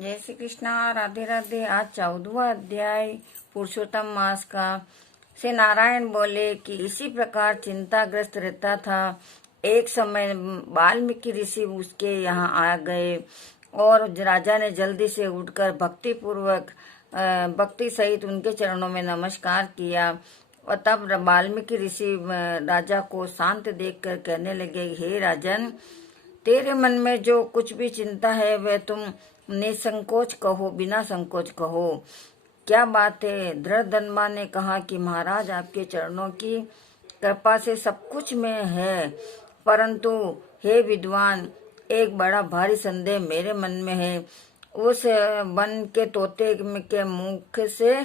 जय श्री कृष्णा, राधे राधे। आज 14वां अध्याय पुरुषोत्तम मास का। श्री नारायण बोले कि इसी प्रकार चिंताग्रस्त रहता था। एक समय वाल्मीकि ऋषि उसके यहाँ आ गए और राजा ने जल्दी से उठकर भक्ति सहित उनके चरणों में नमस्कार किया। और तब वाल्मीकि ऋषि राजा को शांत देखकर कहने लगे, हे राजन, तेरे मन में जो कुछ भी चिंता है वह तुम निसंकोच कहो, बिना संकोच कहो। क्या बात है? धृतधर्मा ने कहा कि महाराज, आपके चरणों की कृपा से सब कुछ में है, परंतु हे विद्वान, एक बड़ा भारी संदेह मेरे मन में है। उस वन के तोते के मुख से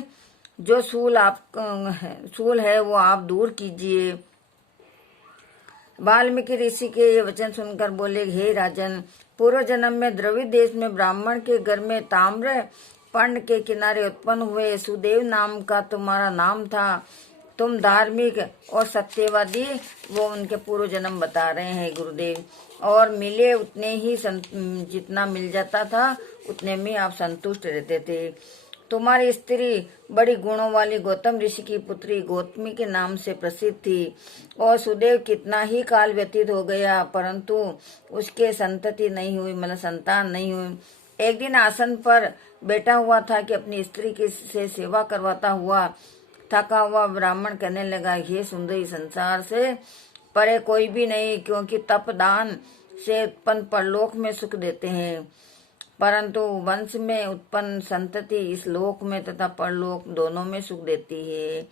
जो सूल है वो आप दूर कीजिए। वाल्मीकि ऋषि के ये वचन सुनकर बोले, हे राजन, पूर्व जन्म में द्रविड़ देश में ब्राह्मण के घर में ताम्र पर्ण के किनारे उत्पन्न हुए सुदेव नाम का तुम्हारा नाम था। तुम धार्मिक और सत्यवादी, वो उनके पूर्व जन्म बता रहे हैं गुरुदेव, और मिले उतने ही जितना मिल जाता था उतने में आप संतुष्ट रहते थे। तुम्हारी स्त्री बड़ी गुणों वाली गौतम ऋषि की पुत्री गौतमी के नाम से प्रसिद्ध थी, और सुदेव कितना ही काल व्यतीत हो गया परंतु उसके संतति नहीं हुई, मतलब संतान नहीं हुई। एक दिन आसन पर बैठा हुआ था कि अपनी स्त्री की से सेवा करवाता हुआ थका हुआ ब्राह्मण कहने लगा, हे सुंदरी, संसार से परे कोई भी नहीं, क्योंकि तप दान से उत्पन्न परलोक में सुख देते हैं, परंतु वंश में उत्पन्न संतति इस लोक में तथा परलोक दोनों में सुख देती है।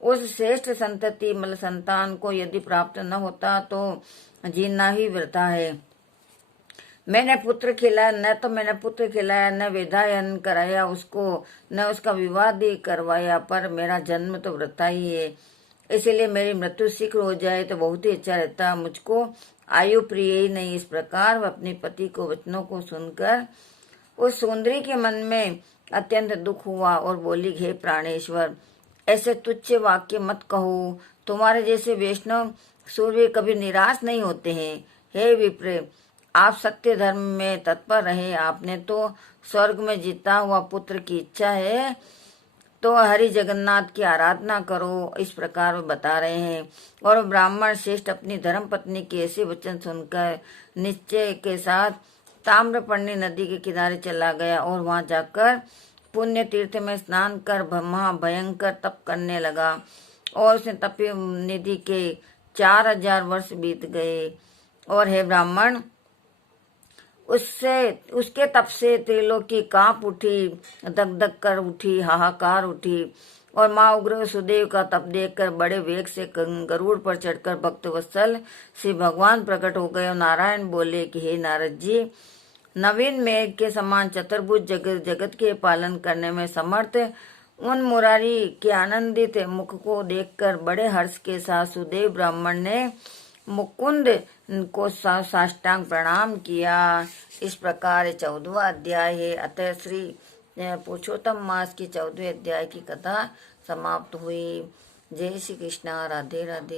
उस श्रेष्ठ संतति मतलब संतान को यदि प्राप्त न होता तो जीना ही वृथा है। मैंने पुत्र खिलाया, न वेदायन कराया उसको, न उसका विवाह भी करवाया, पर मेरा जन्म तो वृथा ही है। इसलिए मेरी मृत्यु शीघ्र हो जाए तो बहुत ही अच्छा रहता। मुझको आयु प्रिय ही नहीं। इस प्रकार वह अपने पति को वचनों को सुनकर उस सुंदरी के मन में अत्यंत दुख हुआ और बोली, हे प्राणेश्वर, ऐसे तुच्छ वाक्य मत कहो। तुम्हारे जैसे वैष्णव सूर्य कभी निराश नहीं होते हैं। हे विप्र, आप सत्य धर्म में तत्पर रहे। आपने तो स्वर्ग में जीता हुआ पुत्र की इच्छा है तो हरि जगन्नाथ की आराधना करो। इस प्रकार वो बता रहे हैं। और ब्राह्मण श्रेष्ठ अपनी धर्म पत्नी के ऐसे वचन सुनकर निश्चय के साथ ताम्रपर्णी नदी के किनारे चला गया और वहां जाकर पुण्य तीर्थ में स्नान कर भयंकर तप करने लगा। और उसने तपी निधि के 4000 वर्ष बीत गए। और हे ब्राह्मण, उसके तप से त्रिलोकी कांप उठी, दग दग कर उठी, हाहाकार उठी। और माँ उग्र सुदेव का तप देखकर बड़े वेग से गरुड़ पर चढ़कर भक्तवत्सल श्री भगवान प्रकट हो गए और नारायण बोले कि हे नारद जी, नवीन मेघ के समान चतुर्भुज जगत के पालन करने में समर्थ उन मुरारी के आनंदित मुख को देखकर बड़े हर्ष के साथ सुदेव ब्राह्मण ने मुकुंद को साष्टांग प्रणाम किया। इस प्रकार 14वां अध्याय है। अतः श्री पुरुषोत्तम मास की 14वें अध्याय की कथा समाप्त हुई। जय श्री कृष्णा, राधे राधे।